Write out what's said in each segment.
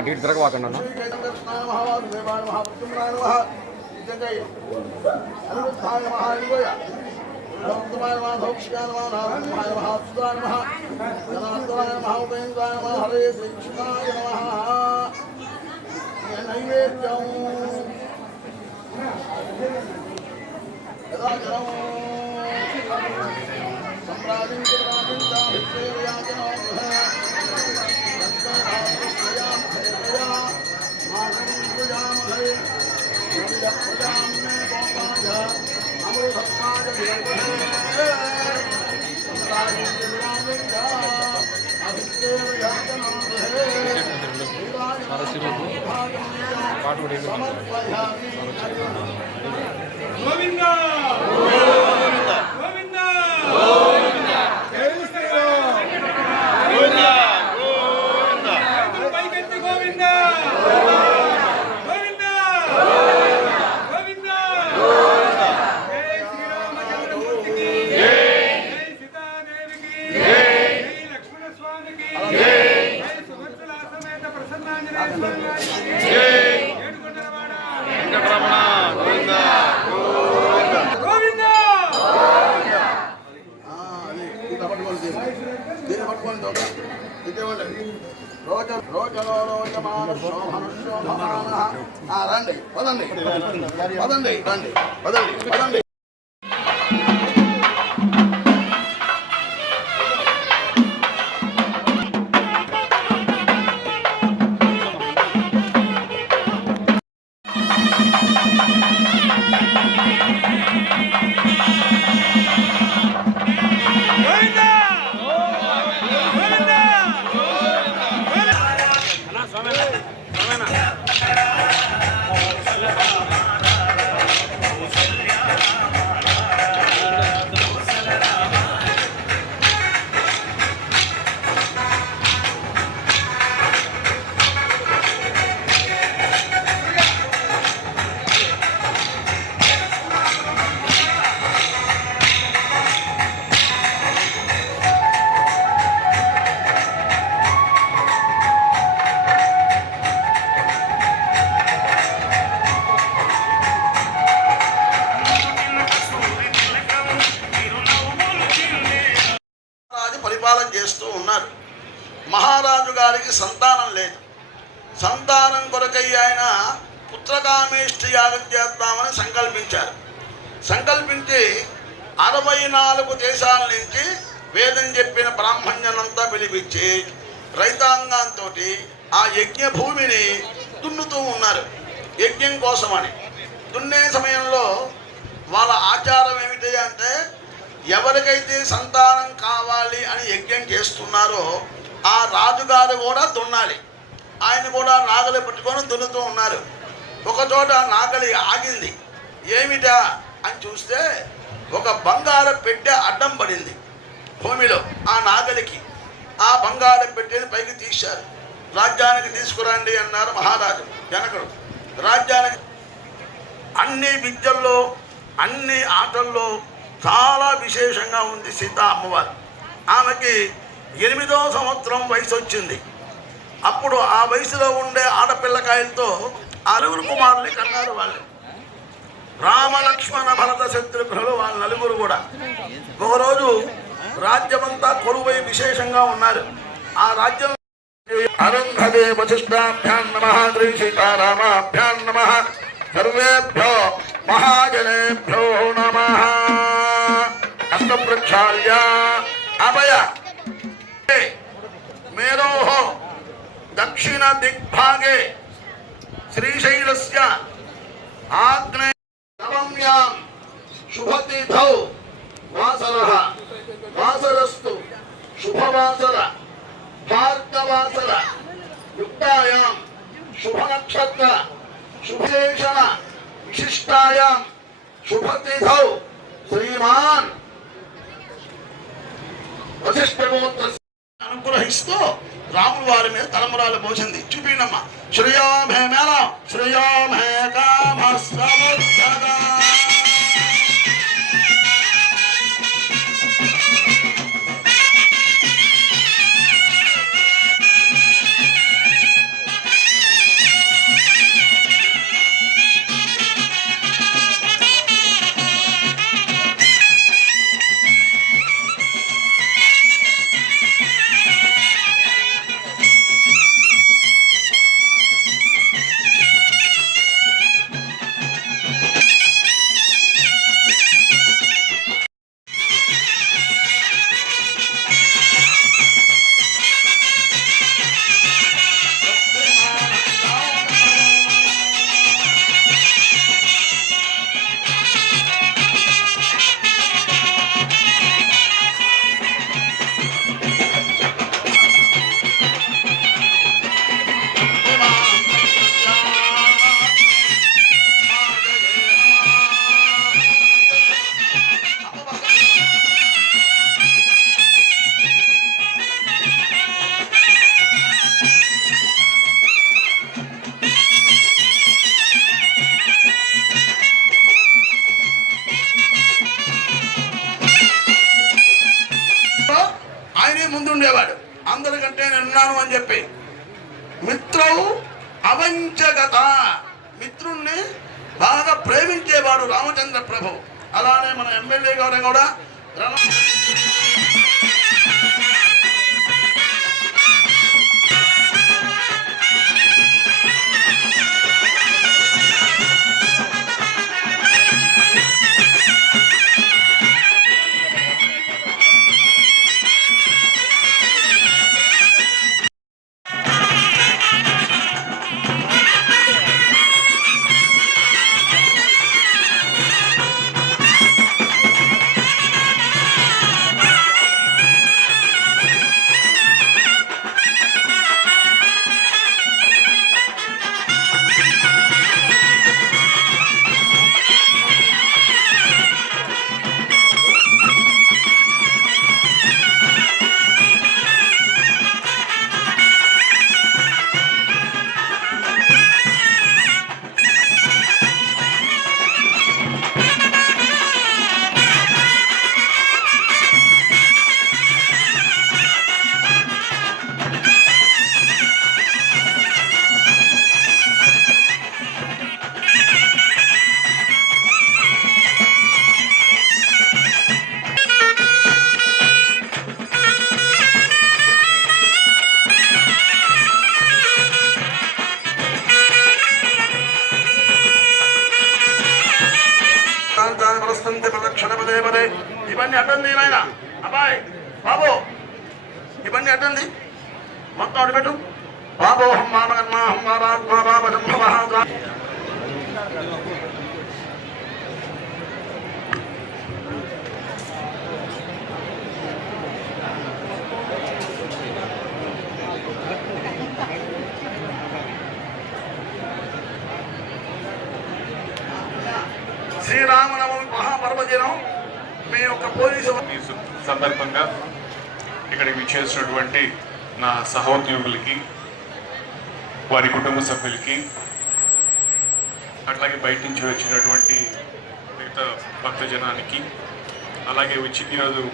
అటు ఇటు తిరగవాకండి అన్న. నైవేద్యం గోవింద గోవింద పైకెత్తి గోవింద గోవింద గోవింద జై శ్రీరామచంద్రమూర్తికి జై సీతాదేవికి జై లక్ష్మణ స్వామికి జై సుభద్రలా సమేత ప్రసన్నాంజనేయ స్వామి వారికి ఏడుకొండలవాడ వెంకటరమణ గోవింద గోవింద దీన్ని పట్టుకొని రండి పదండి పదండి రండి పదండి పదండి. పరిపాలన చేస్తూ ఉన్నారు. మహారాజు గారికి సంతానం లేదు. సంతానం కొరకై ఆయన పుత్రకామేష్టి యాగం చేద్దామని సంకల్పించారు. సంకల్పించి 64 దేశాల నుంచి వేదం చెప్పిన బ్రాహ్మణ్యనంతా పిలిపించి రైతాంగంతో ఆ యజ్ఞ భూమిని దున్నుతూ ఉన్నారు. యజ్ఞం కోసమని దున్నే సమయంలో వాళ్ళ ఆచారం ఏమిటి అంటే, ఎవరికైతే సంతానం కావాలి అని యజ్ఞం చేస్తున్నారో ఆ రాజుగారు కూడా దున్నాలి. ఆయన కూడా నాగలి పట్టుకొని దున్నుతూ ఉన్నారు. ఒకచోట నాగలి ఆగింది. ఏమిటా అని చూస్తే ఒక బంగారు పెట్టె అడ్డం పడింది భూమిలో ఆ నాగలికి. ఆ బంగారు పెట్టెని పైకి తీశారు. రాజ్యానికి తీసుకురండి అన్నారు మహారాజు జనకుడు. రాజ్యానికి అన్ని విద్యల్లో అన్ని ఆటల్లో చాలా విశేషంగా ఉంది సీతా అమ్మవారు. ఆమెకి 8వ సంవత్సరం వయసు వచ్చింది. అప్పుడు ఆ వయసులో ఉండే ఆడపిల్లకాయలతో 6 కుమారుల్ని కన్నారు వాళ్ళు. రామ లక్ష్మణ భరత శత్రుఘ్నులు వాళ్ళ 4 కూడా. ఒకరోజు రాజ్యమంతా కొలువై విశేషంగా ఉన్నారు. ఆ రాజ్యం అరుంధదే వశిష్ఠాభ్యాం నమః శ్రీ సీతారామాభ్యాం నమః సర్వేభ్యో మహాజనేభ్యో నమః. అష్టప్రక్షాళ్య అభయ మేరోః దక్షిణ దిగ్భాగే శ్రీశైలస్య ఆగ్నేయ నవమ్యాం శుభతిథౌ వాసరః వాసరస్తు శుభవాసర భార్గవాసర యుక్తాయాం శుభనక్షత్ర శుభేషణ విశిష్టాయాం శుభతిథౌ శ్రీమాన్ వశిష్ఠగోత్ర అనుగ్రహిస్తూ రాముల వారి మీద తలమురాలు పోసింది. చూపినమ్మ శ్రేయోమే మేళ శ్రేయోమే కామ సమర్థగా. ముందుండేవాడు, అందరికంటే నేనున్నాను అని చెప్పి. మిత్రవు అవంచగత, మిత్రుణ్ణి బాగా ప్రేమించేవాడు రామచంద్ర ప్రభు. అలానే మన ఎమ్మెల్యే గారు కూడా ప్రదక్షిణ పదే పదే. ఇవన్నీ అటంది నాయన, అబ్బాయి బాబు, ఇవన్నీ అటంది మొత్తం అడిపెట్టు. బాబోహం మామగన్మాహం మారాత్మా బాబజం భవహ. శ్రీరామనవమి మహాపర్వదినం మీ యొక్క పోలీసు సందర్భంగా ఇక్కడికి విచ్చేసినటువంటి నా సహోద్యోగులకి, వారి కుటుంబ సభ్యులకి, అట్లాగే బయట నుంచి వచ్చినటువంటి మిగతా భక్తజనానికి, అలాగే ఈరోజు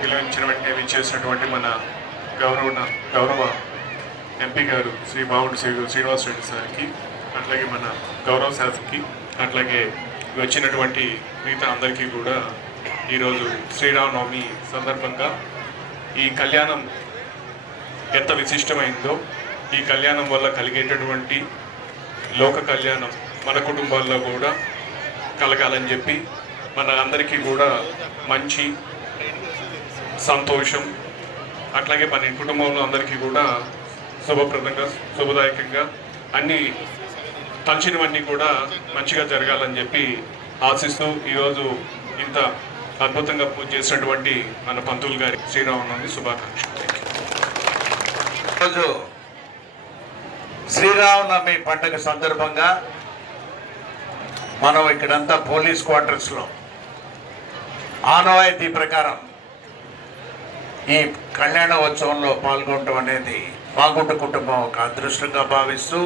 పిలువచ్చిన వెంటనే విచ్చేసినటువంటి మన గౌరవ ఎంపీ గారు శ్రీ మావుంటి శ్రీనివాస్ రెడ్డి సార్కి, అట్లాగే మన గౌరవ శాసకి, అట్లాగే వచ్చినటువంటి మిగతా అందరికీ కూడా ఈరోజు శ్రీరామనవమి సందర్భంగా ఈ కళ్యాణం ఎంత విశిష్టమైందో, ఈ కళ్యాణం వల్ల కలిగేటటువంటి లోక కళ్యాణం మన కుటుంబాల్లో కూడా కలగాలని చెప్పి మన అందరికీ కూడా మంచి సంతోషం, అట్లాగే మన కుటుంబంలో అందరికీ కూడా శుభప్రదంగా శుభదాయకంగా అన్ని తలచినవన్నీ కూడా మంచిగా జరగాలని చెప్పి ఆశిస్తూ ఈరోజు ఇంత అద్భుతంగా పూజ చేసినటువంటి మన పంతులు గారి శ్రీరామనవమి శుభాకాంక్షలు. ఈరోజు శ్రీరామనవమి పండుగ సందర్భంగా మనం ఇక్కడంతా పోలీస్ క్వార్టర్స్లో ఆనవాయితీ ప్రకారం ఈ కళ్యాణోత్సవంలో పాల్గొనడం అనేది మాగుంట కుటుంబం ఒక అదృష్టంగా భావిస్తూ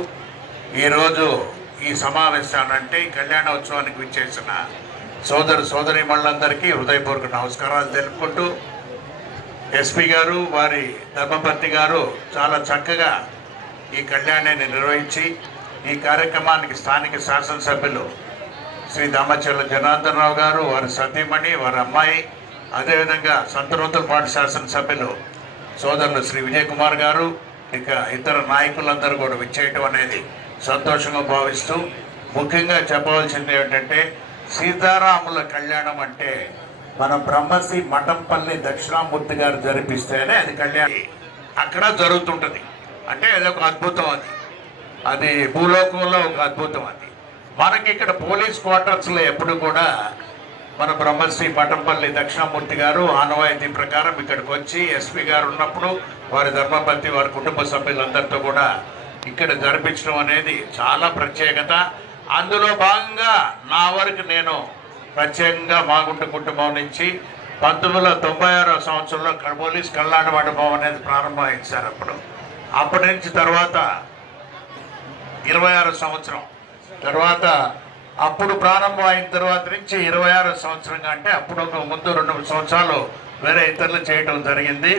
ఈరోజు ఈ సమావేశానంటే ఈ కళ్యాణోత్సవానికి విచ్చేసిన సోదరీమణులందరికీ హృదయపూర్వక నమస్కారాలు తెలుపుకుంటూ, ఎస్పీ గారు వారి ధర్మపత్ని గారు చాలా చక్కగా ఈ కళ్యాణాన్ని నిర్వహించి ఈ కార్యక్రమానికి స్థానిక శాసనసభ్యులు శ్రీ దామచర్ల జనార్దన్ రావు గారు, వారి సతీమణి, వారి అమ్మాయి, అదేవిధంగా సంతనూతలపాటి శాసనసభ్యులు సోదరులు శ్రీ విజయ్ కుమార్ గారు, ఇక ఇతర నాయకులందరూ కూడా విచ్చేయటం అనేది సంతోషంగా భావిస్తూ, ముఖ్యంగా చెప్పవలసింది ఏమిటంటే సీతారాముల కళ్యాణం అంటే మన బ్రహ్మశ్రీ మఠంపల్లి దక్షిణామూర్తి గారు జరిపిస్తేనే అది కళ్యాణం అక్కడ జరుగుతుంటుంది. అంటే అదొక అద్భుతం, అది భూలోకంలో ఒక అద్భుతం. అది మనకి ఇక్కడ పోలీస్ క్వార్టర్స్లో ఎప్పుడు కూడా మన బ్రహ్మశ్రీ మఠంపల్లి దక్షిణామూర్తి గారు ఆనవాయితీ ప్రకారం ఇక్కడికి వచ్చి ఎస్పీ గారు ఉన్నప్పుడు వారి ధర్మపతి, వారి కుటుంబ సభ్యులందరితో కూడా ఇక్కడ జరిపించడం అనేది చాలా ప్రత్యేకత. అందులో భాగంగా నా వరకు నేను ప్రత్యేకంగా మాగుంట కుటుంబం నుంచి 1996వ సంవత్సరంలో పోలీస్ కళ్యాణ మండపం అనేది ప్రారంభమైంది సార్. అప్పటి నుంచి తర్వాత 26వ సంవత్సరం తర్వాత అప్పుడు ప్రారంభం అయిన తర్వాత నుంచి 26వ సంవత్సరంగా, అంటే అప్పుడు ఒక ముందు 2 సంవత్సరాలు వేరే ఇతరులు చేయటం జరిగింది.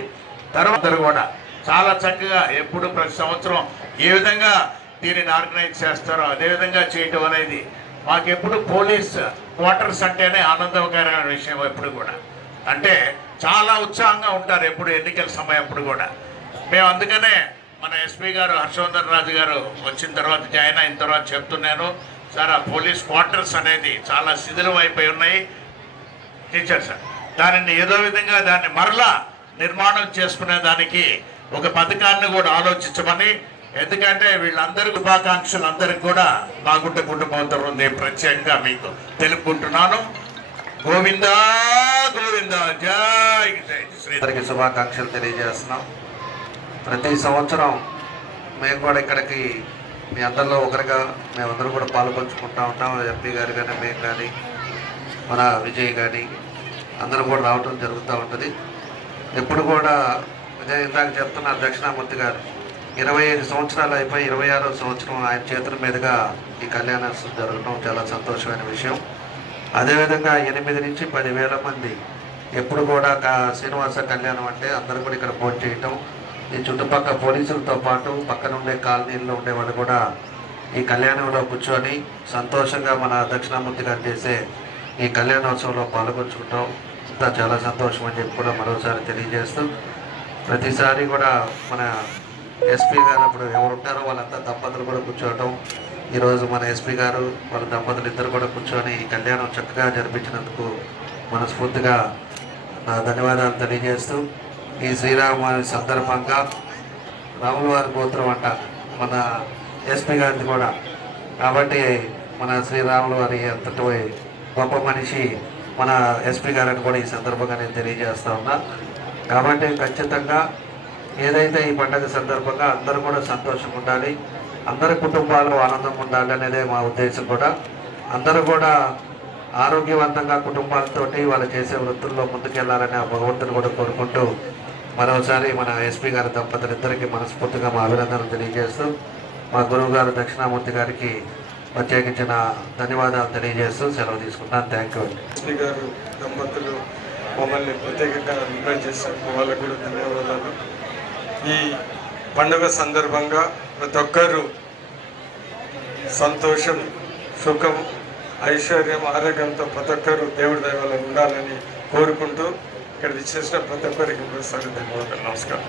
తర్వాత కూడా చాలా చక్కగా ఎప్పుడు ప్రతి సంవత్సరం ఏ విధంగా దీనిని ఆర్గనైజ్ చేస్తారో అదేవిధంగా చేయటం అనేది మాకెప్పుడు పోలీస్ క్వార్టర్స్ అంటేనే ఆనందకరమైన విషయం. ఎప్పుడు కూడా అంటే చాలా ఉత్సాహంగా ఉంటారు ఎప్పుడు ఎన్నికల సమయం అప్పుడు కూడా. మేము అందుకనే మన ఎస్పీ గారు హర్షవర్ధన్ రాజు గారు వచ్చిన తర్వాత జాయిన్ అయిన తర్వాత చెప్తున్నాను సార్, ఆ పోలీస్ క్వార్టర్స్ అనేది చాలా శిథిలం అయిపోయి ఉన్నాయి టీచర్స్. దానిని ఏదో విధంగా దాన్ని మరలా నిర్మాణం చేసుకునే దానికి ఒక పథకాన్ని కూడా ఆలోచించమని, ఎందుకంటే వీళ్ళందరి శుభాకాంక్షలు అందరికి కూడా బాగుంట కుటుంబం తరఫున ప్రత్యేకంగా మీకు తెలుపుకుంటున్నాను. గోవిందా గోవిందా జై జై శ్రీ. అందరికీ శుభాకాంక్షలు తెలియజేస్తున్నాం. ప్రతి సంవత్సరం మేము కూడా ఇక్కడికి మీ అందరిలో ఒకరిగా మేమందరం కూడా పాల్పంచుకుంటూ ఉంటాం. ఎంపీ గారు కానీ మేము కానీ మన విజయ్ కానీ అందరం కూడా రావటం జరుగుతూ ఉంటుంది. ఎప్పుడు కూడా ఇదే ఇందాక చెప్తున్నారు దక్షిణామూర్తి గారు 25 సంవత్సరాలు అయిపోయి 26వ సంవత్సరం ఆయన చేతుల మీదుగా ఈ కళ్యాణోత్సవం జరగడం చాలా సంతోషమైన విషయం. అదేవిధంగా 8 నుంచి 10,000 మంది ఎప్పుడు కూడా శ్రీనివాస కళ్యాణం అంటే అందరూ కూడా ఇక్కడ భోజనం చేయటం, ఈ చుట్టుపక్కల పోలీసులతో పాటు పక్కన ఉండే కాలనీల్లో ఉండే వాళ్ళు కూడా ఈ కళ్యాణంలో కూర్చొని సంతోషంగా మన దక్షిణామూర్తి గారు చేసే ఈ కళ్యాణోత్సవంలో పాల్గొంచుకుంటాం. అంతా చాలా సంతోషం అని చెప్పి కూడా మరోసారి తెలియజేస్తూ, ప్రతిసారి కూడా మన ఎస్పీ గారు అప్పుడు ఎవరు ఉంటారో వాళ్ళంతా దంపతులు కూడా కూర్చోవటం, ఈరోజు మన ఎస్పీ గారు వాళ్ళ దంపతులు ఇద్దరు కూడా కూర్చొని ఈ కళ్యాణం చక్కగా జరిపించినందుకు మనస్ఫూర్తిగా నా ధన్యవాదాలు తెలియజేస్తూ, ఈ శ్రీరామనవమి సందర్భంగా రాముల వారి గోత్రం అంట మన ఎస్పీ గారిది కూడా, కాబట్టి మన శ్రీరాముల వారి అంతటి గొప్ప మనిషి మన ఎస్పీ గారిని కూడా ఈ సందర్భంగా నేను తెలియజేస్తా ఉన్నా. కాబట్టి ఖచ్చితంగా ఏదైతే ఈ పండుగ సందర్భంగా అందరూ కూడా సంతోషంగా ఉండాలి, అందరి కుటుంబాలు ఆనందంగా ఉండాలి అనేదే మా ఉద్దేశం కూడా. అందరూ కూడా ఆరోగ్యవంతంగా కుటుంబాలతోటి వాళ్ళు చేసే వృత్తుల్లో ముందుకెళ్లాలని ఆ భగవంతుని కూడా కోరుకుంటూ మరోసారి మన ఎస్పీ గారి దంపతులిద్దరికీ మనస్ఫూర్తిగా మా అభినందనలు తెలియజేస్తూ, మా గురువు గారు దక్షిణామూర్తి గారికి ప్రత్యేకించిన ధన్యవాదాలు తెలియజేస్తూ సెలవు తీసుకుంటాను. థ్యాంక్ యూ అండి. ఎస్పీ గారు దంపతులు మమ్మల్ని ప్రత్యేకంగా ఇన్వైట్ చేసినందుకు వాళ్ళకు కూడా ధన్యవాదాలు. ఈ పండుగ సందర్భంగా ప్రతి ఒక్కరూ సంతోషం, సుఖం, ఐశ్వర్యం, ఆరోగ్యంతో ప్రతి ఒక్కరూ దేవుడి దైవాలు ఉండాలని కోరుకుంటూ ఇక్కడ విచ్చేసిన ప్రతి ఒక్కరికి ఒకసారి ధన్యవాదాలు. నమస్కారం.